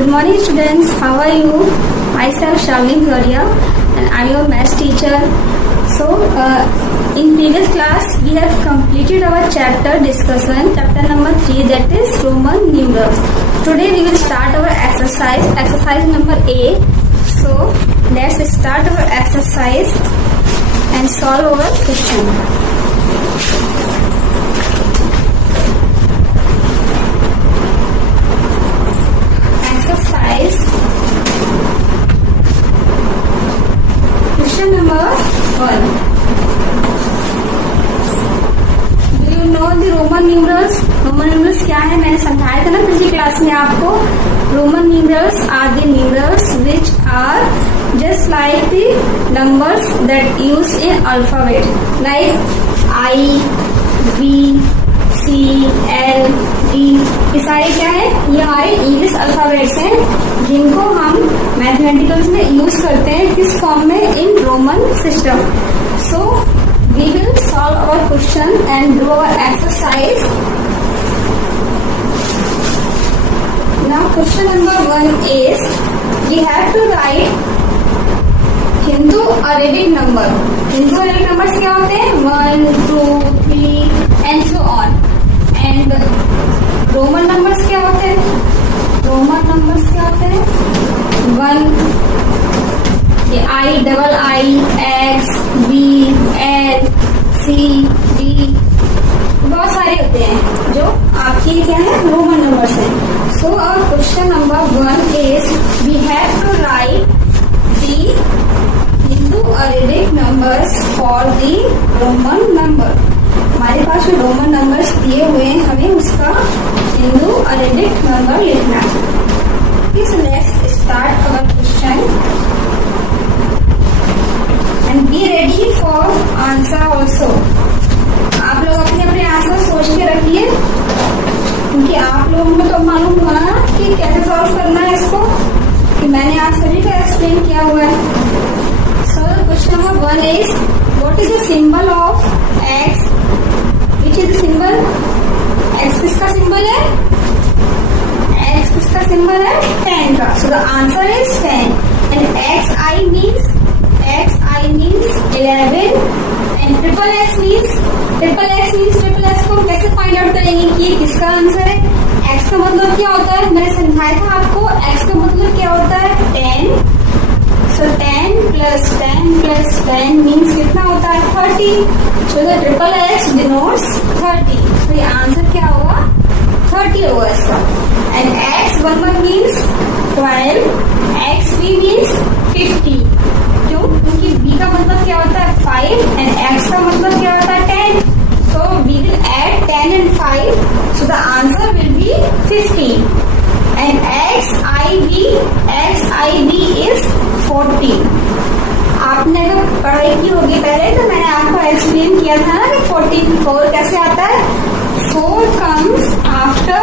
Good morning students, how are you? Myself Shavin Gharia and I am your maths teacher. So in previous class we have completed our chapter discussion, chapter number 3, that is Roman numerals. Today we will start our exercise number 8. So let's start our exercise and solve our question. Question number 1. Do you know the Roman numerals? Roman numerals क्या है? मैंने समझाया था ना पिछली class में आपको. Roman numerals are the numerals which are just like the numbers that use in alphabet, like I, V, C, L, D. ये सारे क्या है? ये हमारे इंग्लिश अल्फाबेट्स हैं जिनको हम मैथमेटिकल्स में यूज करते हैं किस फॉर्म में? In Roman system. So we will solve our question and do our exercise. Now question number 1 is we have to write Hindu Arabic number. Hindu Arabic numbers क्या होते हैं? 1, 2, 3 and so on. And Roman numbers क्या होते हैं? Roman numbers क्या होते हैं? 1, I, double I, X, B, L, C, D, बहुत सारे होते हैं जो आपकी क्या है? रोमन नंबर्स हैं. So our question number 1 is we have to write the Hindu Arabic numbers for the Roman number. हमारे पास जो रोमन नंबर्स दिए हुए हैं हमें उसका हिंदू अरेबिक नंबर लिखना है. So let's start our question and be ready for answer also. आप लोग अपने अपने आंसर सोच के रखिए क्योंकि आप लोगों को तो मालूम होना ना कि कैसे सॉल्व करना है इसको, कि मैंने आप सभी को एक्सप्लेन किया हुआ है. So question number 1 is what is the symbol of X? Which is the symbol? X किसका सिंबल है? X किसका सिंबल है? 10 का. So the answer is 10. And XI means 11. And triple X means triple X को हम कैसे find out करेंगे कि ये किसका आंसर है? X का मतलब क्या होता है? मैंने समझाया था आपको. X का मतलब क्या होता है? 10. So 10 plus 10 means कितना होता है? 30. So the triple X denotes 30. So ये आंसर क्या होगा? 30 होगा इसका. And X1 means 12. XB means 50. क्यों? क्योंकि B का मतलब क्या होता है? 5 and X का मतलब क्या होता है? 10. So we will add 10 and 5. So the answer will be 50. And XIB is 14. आपने अगर पढ़ाई की होगी पहले तो मैंने आपको एक्सप्लेन किया था ना कि 4 कैसे आता है. 4 comes after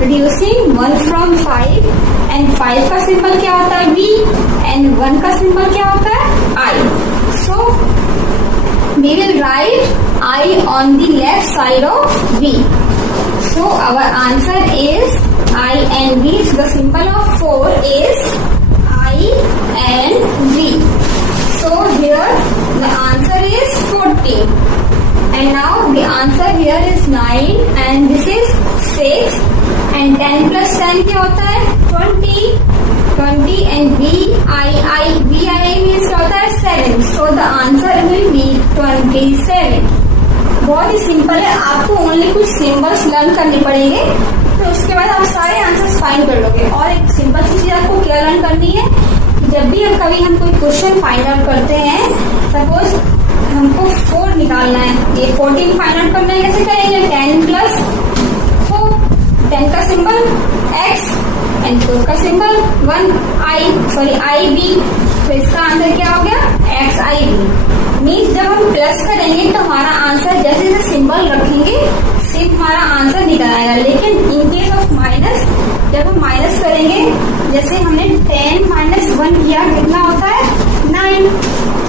reducing 1 from 5 and 5 का सिंबल क्या होता है? V and 1 का सिंबल क्या होता है? I. So we will write I on the left side of V. So our answer is I and V. So the symbol of 4 is I and V. So here the answer is 14. And now the answer here is 9 and this is 6 and 10 plus 10 क्या होता है? 20 and VI means क्या होता है? 7. So the answer will be 27. बहुत ही simple है. आपको only कुछ सिंबल्स लर्न करने पड़ेंगे तो उसके बाद आप सारे आंसर्स फाइंड कर लोगे. और एक सिंपल सी चीज आपको क्या लर्न करनी है, जब भी कभी हम कोई क्वेश्चन फाइंड आउट करते हैं, सपोज हमको 4 निकालना है, ये 14 फाइंड आउट करना है, कैसे करेंगे? 10 plus 4. 10 का सिंबल X एंड 4 का सिंबल 1IB. तो इसका आंसर क्या हो गया? XIB. मीन्स जब हम प्लस करेंगे तो हमारा आंसर जैसे जैसे सिंबल रखेंगे सिर्फ हमारा आंसर निकल आएगा. लेकिन इन केस ऑफ माइनस, जब हम माइनस करेंगे, जैसे हमने 10 - 1 किया, कितना होता है? 9.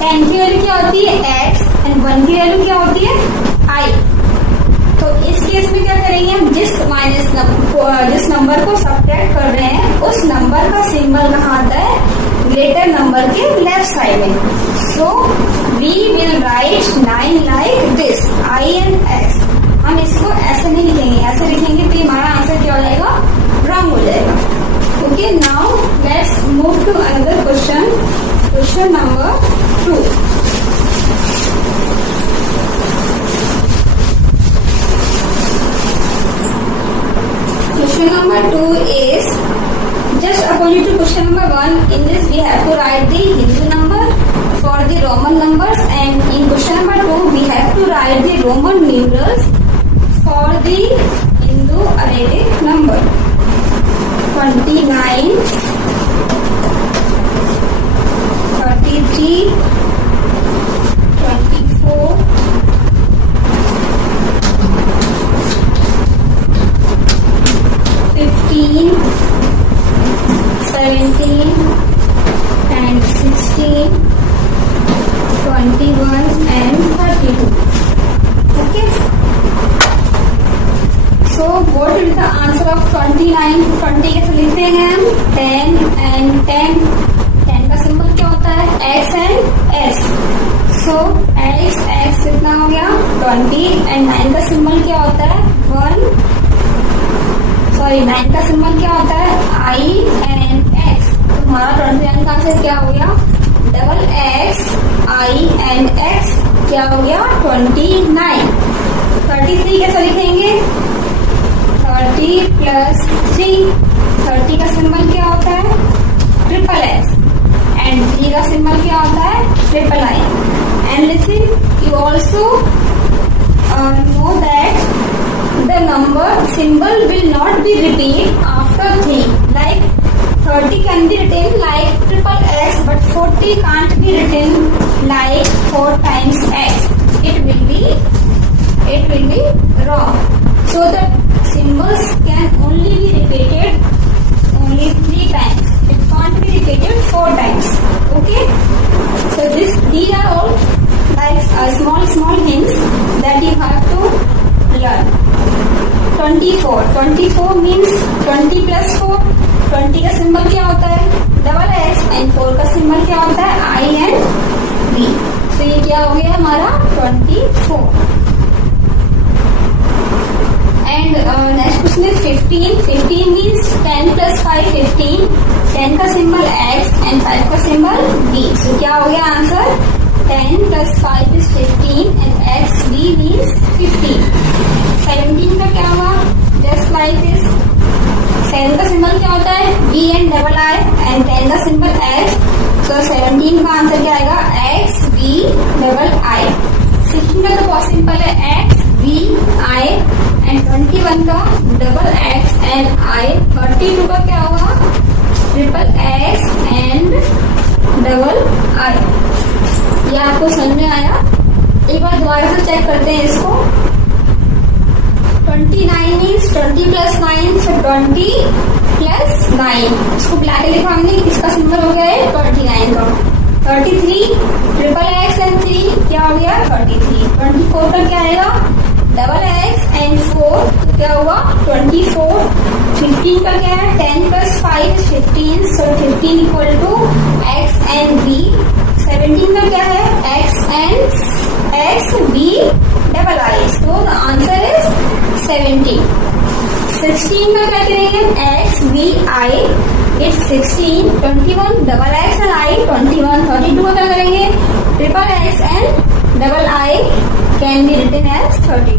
10 की वैल्यू क्या होती है? X एंड 1 की वैल्यू क्या होती है? I. तो इस केस में क्या करेंगे हम? जिस नंबर को सब्ट्रैक्ट कर रहे हैं उस नंबर इंटीजर नंबर के लेफ्ट साइड में. So we will write 9 like this, INX. हम इसको ऐसे नहीं लिखेंगे, ऐसे लिखेंगे तो हमारा आंसर क्या हो जाएगा, रॉन्ग हो जाएगा. Okay, now let's move to another question. Question number 2. Question number 2 is just opposite to question number 1. In this we have to write the Hindu number for the Roman numbers, and in question number 2 we have to write the Roman numerals for the Hindu Arabic number. 29, 33, 24, 15, 17 and 16, 21 and 32. Okay. So what is the answer of 29? 20 कैसे लिखते हैं हम? 10 and 10. 10 का symbol क्या होता है? X and S. So X कितना हो गया? 20. and 9 का सिंबल क्या होता है? 1. 9 का सिंबल क्या होता है? I and X. तो हमारा 29 का आंसर क्या हो गया? Double X, I and X क्या हो गया? 29. 33 कैसे लिखेंगे? 30 plus 3. 30 का सिंबल क्या होता है? Triple X. and 3 का सिंबल क्या होता है? Triple I. and listen, you also know that the number symbol will not be repeat after 3. Like 30 can be written like triple X, but 40 can't be written like 4 times X. It will be wrong. So the symbols can only be repeated only 3 times. It can't be repeated 4 times. Okay. So these are all like small hints that you have to learn. 24 means 20 plus 4. 20 का symbol क्या होता है? Double X. and 4 का symbol क्या होता है? I and V. तो ये क्या हो गया हमारा? 24. and next question is 15. 15 means 10 plus 5, 15. 10 का सिंबल X and 5 का सिंबल V. so क्या हो गया answer? 10 plus 5 is 15 and XV means 15. 17 का क्या हुआ? Just like this. 7 का सिंबल क्या होता है? V and double I and 10 का सिंबल X. So 17 का आंसर क्या आएगा? X V double I. 16 का तो बहुत सिंपल है, X V I and 21 का double X and I. 32 का क्या हुआ? Triple X and double I. ये आपको समझ में आया? एक बार दोबारा से चेक करते हैं इसको. 29 means 20 plus 9, so 20 plus 9. इसको ब्लैक लिखा हमने, इसका सिंबल हो गया है 29 का. 33 ट्रिपल X and 3 क्या हो गया? 33. 24 का क्या आएगा? डबल X and 4 तो क्या हुआ? 24. 15 का क्या है? 10 plus 5 is 15, so 15 equal to X and V. 17 का क्या है? X and X V double I. So the answer is 17. 16 का क्या करेंगे? X V I. It's 16. 21 double X and I. 21. 32 का क्या करेंगे? Triple X and double I can be written as 30.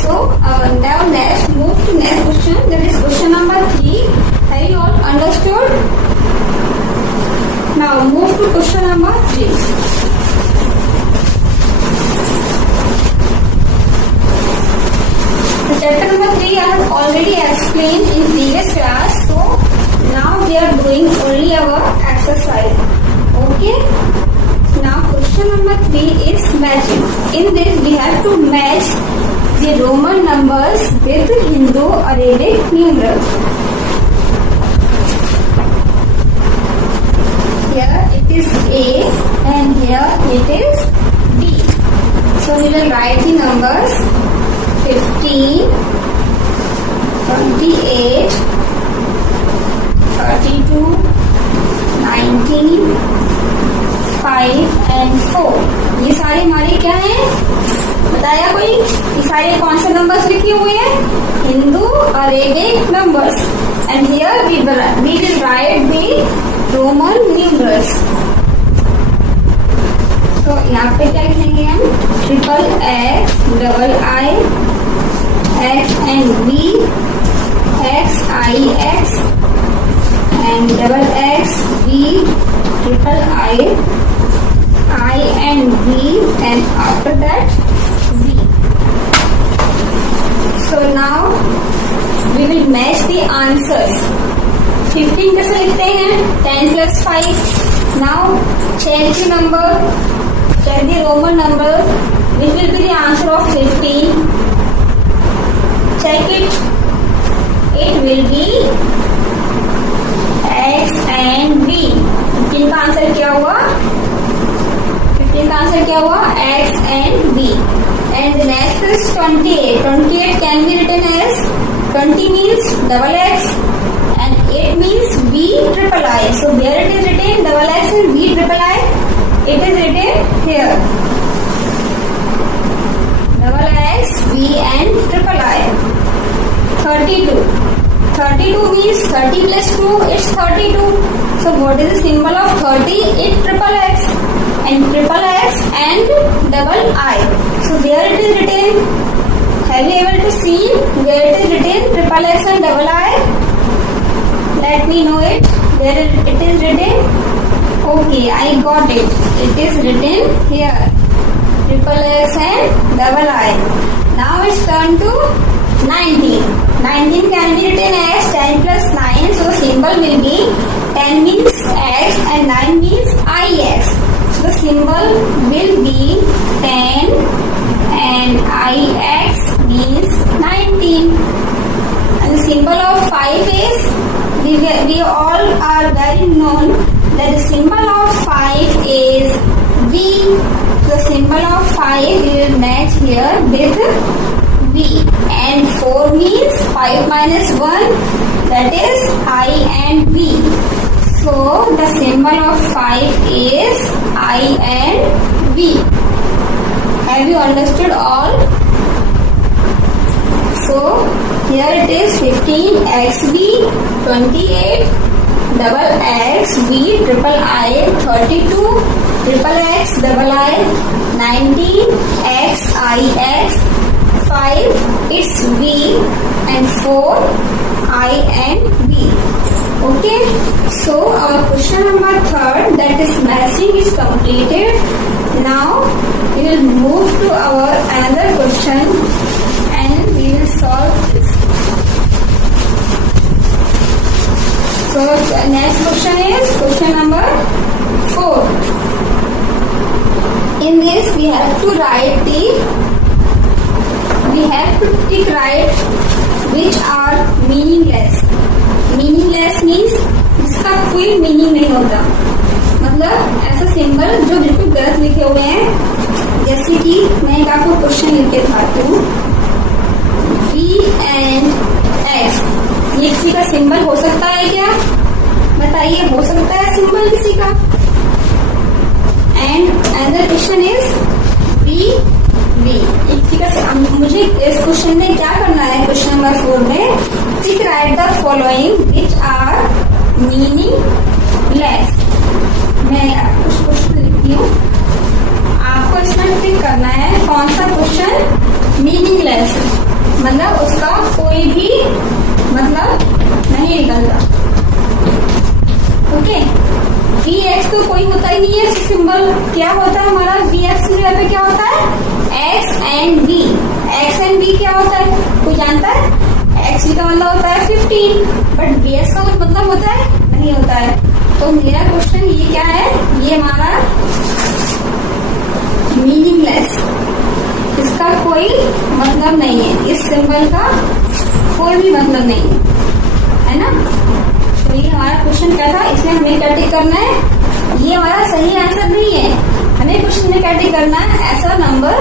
So now let's move to next question. That is question number 3. Have you all understood? Now move to question number 3. The chapter number 3 I have already explained in previous class. So now we are doing only our exercise. Okay. Now question number 3 is matching. In this we have to match the Roman numbers with Hindu Arabic numerals. Here it is A and here it is B. So we will write the numbers 15, 28, 32, 19, 5 and 4. ये सारे हमारे क्या हैं बताया कोई? ये सारे कौन से नंबर्स लिखे हुए हैं? Hindu Arabic numbers. And here we will write the Roman numerals. तो यहाँ पे क्या लिखेंगे हम? Triple X, double I, X and V, X I X and double X V, triple I, I and V, and after that V. So now we will match the answers. 15 कैसे लिखते हैं? 10 plus 5. Now check the number, check the Roman number. Which will be the answer of 15? Check it. It will be X and V. 15 का answer क्या हुआ? Answer क्या हुआ? X and B. And the next is 28. 28 can be written as 20 means double X and 8 means V triple I. So where it is written double X and V triple I? It is written here. Double X, V and triple I. 32. 32 means 30 plus 2. It's 32. So what is the symbol of 30? It's triple X. And triple X and double I. So where it is written? Have you able to see where it is written? Triple X and double I. Let me know it. Where it is written? Okay, I got it. It is written here. Triple X and double I. Now it's turn to 19. 19 can be written as 10 plus 9. So symbol will be 10 means X and 9 means IX. The symbol will be 10 and IX means 19. And the symbol of 5 is, we all are very known that the symbol of 5 is V. The symbol of 5 will match here with V. And 4 means 5 minus 1, that is I and V. So the symbol of 5 is I and V. Have you understood all? So here it is 15 XV, 28 double X V triple I, 32 triple X double I, 19 X I X, 5 it's V and 4 I and V. Okay, so our question number 3, that is matching, is completed. Now we will move to our another question and we will solve this. So the next question is question number 4. In this we have to tick right which are meaningless. Meaningless means जिसका कोई meaning नहीं होता, मतलब ऐसा symbol जो बिल्कुल गलत लिखे हुए हैं. जैसे कि मैं एक आपको क्वेश्चन लिख के दिखाती हूँ. V and X, ये किसी का सिंबल हो सकता है क्या? बताइए, हो सकता है सिंबल किसी का? And another question is V किसी का. मुझे इस क्वेश्चन में क्या करना है? क्वेश्चन नंबर 4 में tick right the following which are meaningless. मैं आपको क्वेश्चन लिखती हूँ, आपको इसमें टिक करना है कौन सा क्वेश्चन मीनिंगलेस, मतलब उसका कोई भी मतलब नहीं निकलता. ओके, VX तो कोई होता ही नहीं है सिंबल. क्या होता है हमारा VX की जगह पे? क्या होता है? X and V. X and V क्या होता है? कोई जानता है? X का मतलब होता है 15, बट VX का कुछ मतलब होता है? नहीं होता है. तो मेरा क्वेश्चन ये क्या है? ये हमारा मीनिंगलेस, इसका कोई मतलब नहीं है, इस सिंबल का कोई भी मतलब नहीं है ना. तो ये हमारा क्वेश्चन क्या था? इसमें हमें क्या टिक करना है? ये हमारा सही आंसर नहीं है. हमें क्वेश्चन में क्या टिक करना है? ऐसा नंबर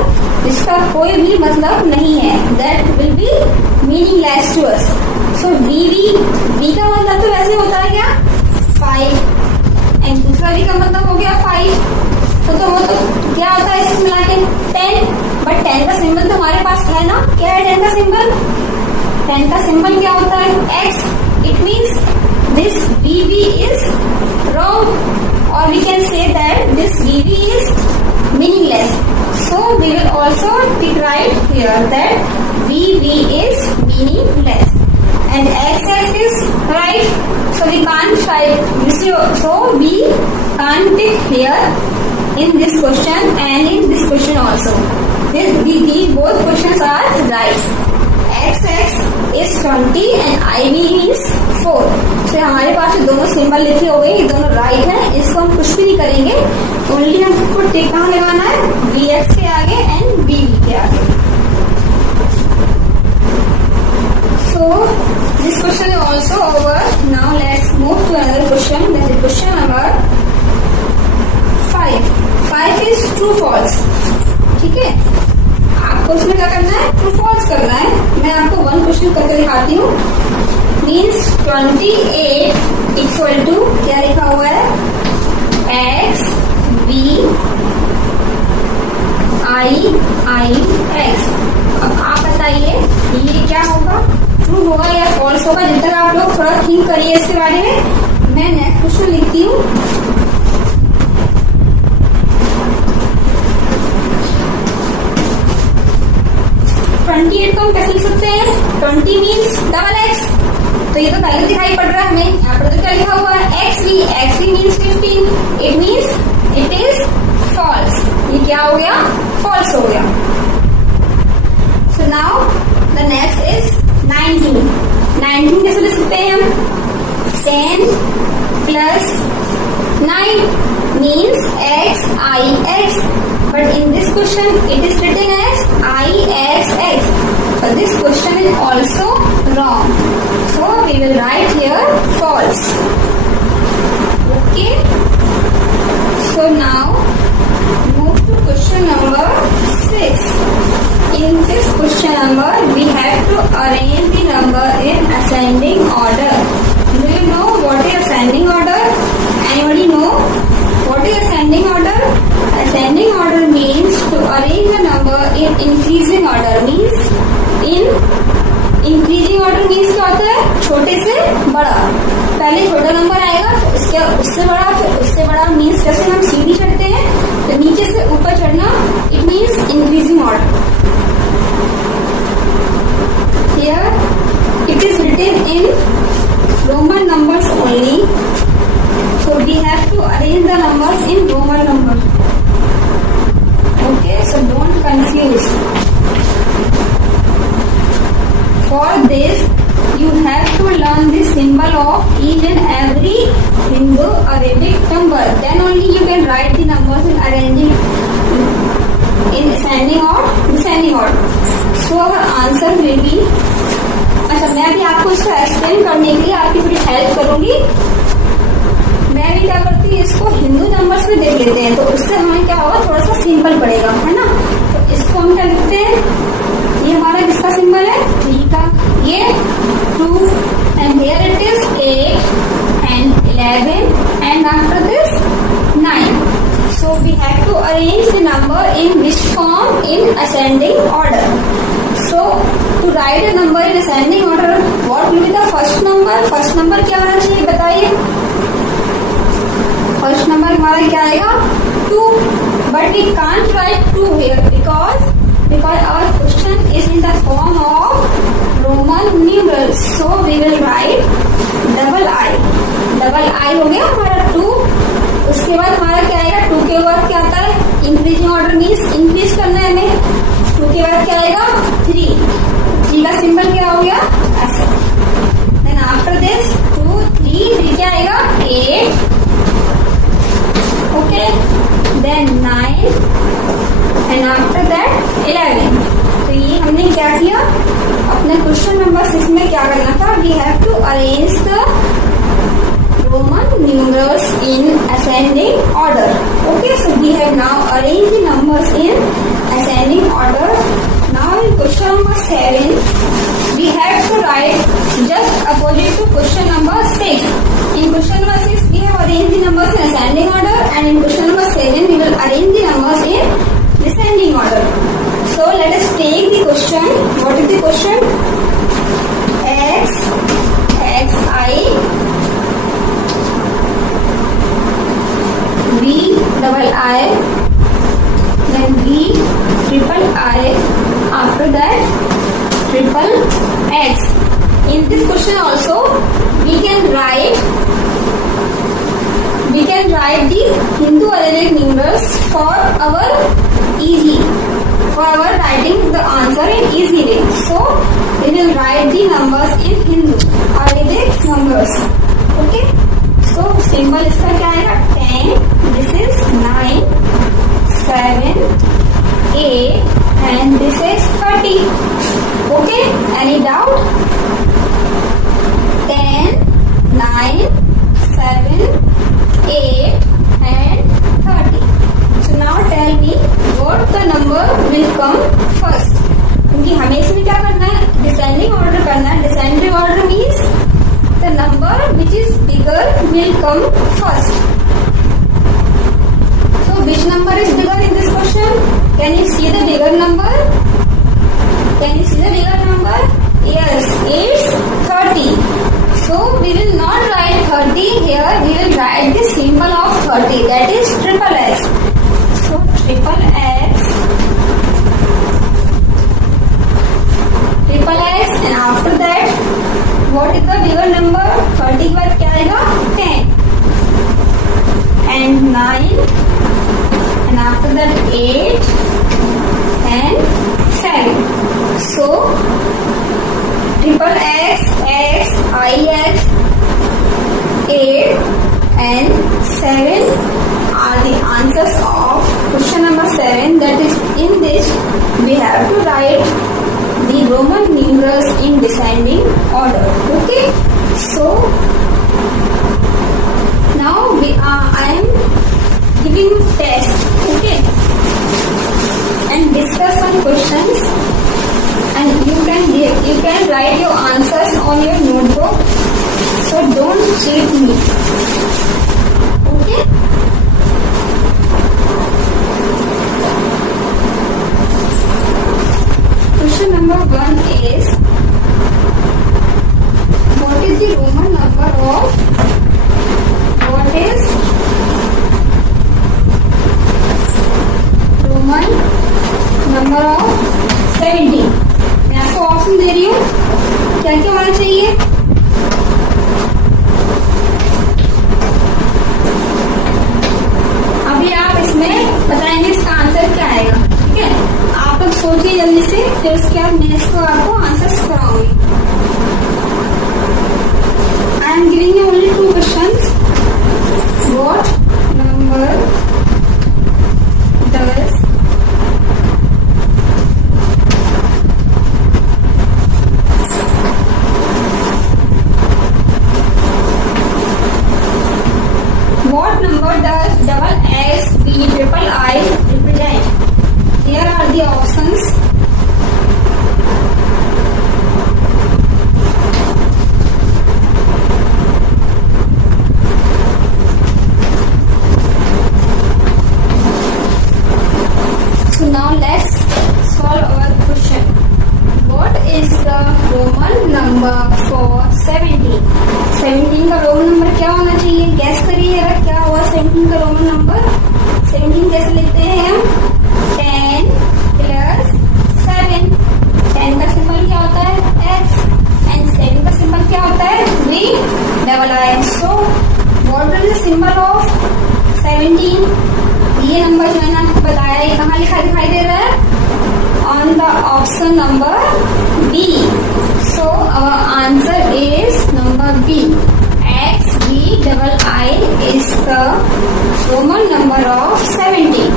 जिसका कोई भी मतलब नहीं है, that will be meaningless to us. So we का मतलब तो वैसे होता है क्या? 5. एंड दूसरा v का मतलब हो गया 5, तो वो तो क्या होता है इसको मिला के 10, बट 10 का सिंबल तो हमारे पास है ना, क्या है 10 का सिंबल? 10 का सिंबल क्या होता है? x. It means this vv is wrong, और we can say that this vv is meaningless. So we will also write here that vv is meaningless and x is right. So we can't write this. So we can't tick here in this question and in this question also. These both questions are right. x is 20 and iv is 4. So हमारे पास जो दोनों symbol लिखे हो गए ये दोनों right है, इसको हम कुछ भी नहीं करेंगे, ओनली हमको टिक कहाँ लगाना है? vx के आगे एंड vv के आगे. So this question is also over. Now let's move to another question. That is question number 5. 5 is true false. ठीक है, आपको उसमें क्या करना है? ट्रू फॉल्स करना है. मैं आपको वन क्वेश्चन करके दिखाती हूँ. मीन्स 28 इक्वल टू क्या लिखा हुआ है? x v i x. अब आप बताइए ये क्या होगा? ट्रू होगा या फॉल्स होगा? जब तक आप लोग थोड़ा थिंक करिए इसके बारे में. मैं नेक्स्ट क्वेश्चन लिखती हूँ. 28 को हम कैसे लिख सकते हैं? 20 मीन्स डबल x. तो ये तो पहले दिखाई पड़ रहा है हमें. यहाँ पर तो क्या लिखा हुआ है? xv means 15. It means it is false. ये क्या हो गया? फॉल्स हो गया. So now the next is 19. 19 कैसे लिख सकते हैं हम? 10 plus 9 means x. But in this question, it is written as ixx. So this question is also wrong. So we will write here false. Okay. So now move to question number 6. In this question number, we have to arrange the number in ascending order. Do you know what is ascending order? Anybody know what is ascending order? Ascending order means to arrange the number in increasing order. Means in increasing order means क्या होता है? छोटे से बड़ा. पहले छोटा number आएगा, फिर उससे बड़ा, फिर उससे बड़ा. मीन्स जैसे हम सीढ़ी चढ़ते हैं तो नीचे से ऊपर चढ़ना. It means increasing order. Here it is written in Roman numbers only. So we have to arrange the numbers in Roman numbers. Okay, so don't confuse. For this, you have to learn the symbol of each and every Hindu Arabic number. Then only you can write the numbers in arranging in ascending or descending order. So our answer will be. अच्छा, मैं भी आपको इसको explain करने के लिए आपकी थोड़ी हेल्प करूंगी. मैं भी क्या करती हूँ, इसको हिंदू नंबर्स में देख लेते हैं, तो उससे हमें क्या होगा? थोड़ा सा सिंपल पड़ेगा, है ना. तो इसको हम क्या लिखते हैं? ये हमारा किसका सिंबल है? 3 का. ये 2 and here it is 8 and 11 and after this 9. So we have to arrange the number in which form? In ascending order. So to write a number in ascending order, what will be the first number? First number क्या होना चाहिए बताइए? First number हमारा क्या आएगा? 2. But we can't write 2 here because our question is in the form of Roman numerals. So we will write double I. Double I हो गया हमारा 2. उसके बाद हमारा क्या आएगा? 2 के बाद क्या आता है? इंक्रीजिंग ऑर्डर मीन्स इंक्रीज करना है हमें. 2 के बाद क्या आएगा? 3. 3 का सिंबल क्या हो गया? ऐसे. देन आफ्टर दिस 2 3 क्या आएगा? 8. Okay, then 9 and after that 11. तो ये हमने क्या किया? अपने क्वेश्चन नंबर 6 में क्या करना था? We have to arrange the Roman numerals in ascending order. Okay, so we have now arranged the numbers in ascending order. Now in question number 7, we have to write just opposite to question number 6. In question number 6, we have arranged the numbers in ascending descending order. So let us take the question. What is the question? X, xi, v double I, then v triple I, after that triple x. In this question also we can write the Hindu algebraic numerals for our writing the answer in easy way. So we will write the numbers in Hindu algebraic numbers. Okay. So symbol इसका क्या आएगा? 10. This is 9, 7, 8, and this is 30. Okay. Any doubt? 10, 9, 7, 8 and 30. So now tell me what the number will come first. क्योंकि हमें इसमें क्या करना है? Descending order करना है. Descending order means the number which is bigger will come first. So which number is bigger in this question? Can you see the bigger number? Can you see the bigger number? Yes, it's 30. So we will not write 30 here. We will write the symbol of 30. That is triple X. So triple X, and after that, what is the bigger number? 30 के बाद क्या आएगा? 10 and 9, and after that 8 and 7. So triple X, X, IX, 8 and 7 are the answers of question number 7. That is, in this we have to write the Roman numerals in descending order. Okay. So now I am giving test. Okay. And discuss some questions. And you can write your answers on your notebook. So don't cheat me. Okay. Question number 1 is, what is the Roman number of 17? मैं आपको option दे रही हूँ, क्या क्या होना चाहिए? अभी आप इसमें बताएंगे इसका आंसर क्या आएगा. ठीक है, आप लोग सोचिए जल्दी से, फिर उसके बाद मैं इसको आपको आंसर कराऊंगी. I am giving you only 2 questions. What number does double X, B, triple I represent? Here are the options. So now let's solve our question. What is the Roman number for 17? 17 का Roman number क्या होना चाहिए? Gas करिए क्या हुआ 17 का Roman number. 17 कैसे लिखते हैं हम? 10 plus 7. 10 का सिंबल क्या होता है? X. and 7 का सिंबल क्या होता है? V double I. So what is the symbol of 17? ये नंबर जो मैंने आपको बताया ये कहाँ लिखा दिखाई दे रहा है? On the option number B. So our answer is number B. X, V, double I is the Roman number of 17.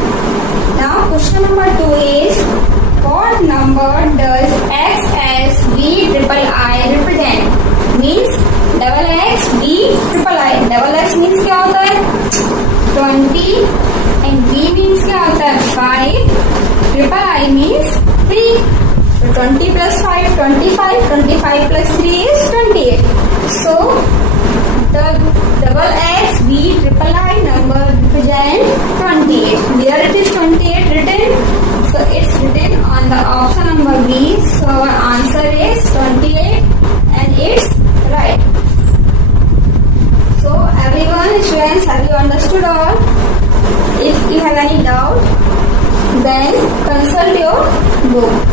Now question number 2 is, what number does X as V triple I represent? Means double X, V, triple I. Double X means क्या होता है? 20 and V means क्या होता है? 5. Triple I means 3. So 20 plus 5, 25. 25 plus 3 is 28. So the double X, V, triple I number represent 28. Where it is 28 written? students, have you understood all? If you have any doubt, then consult your book.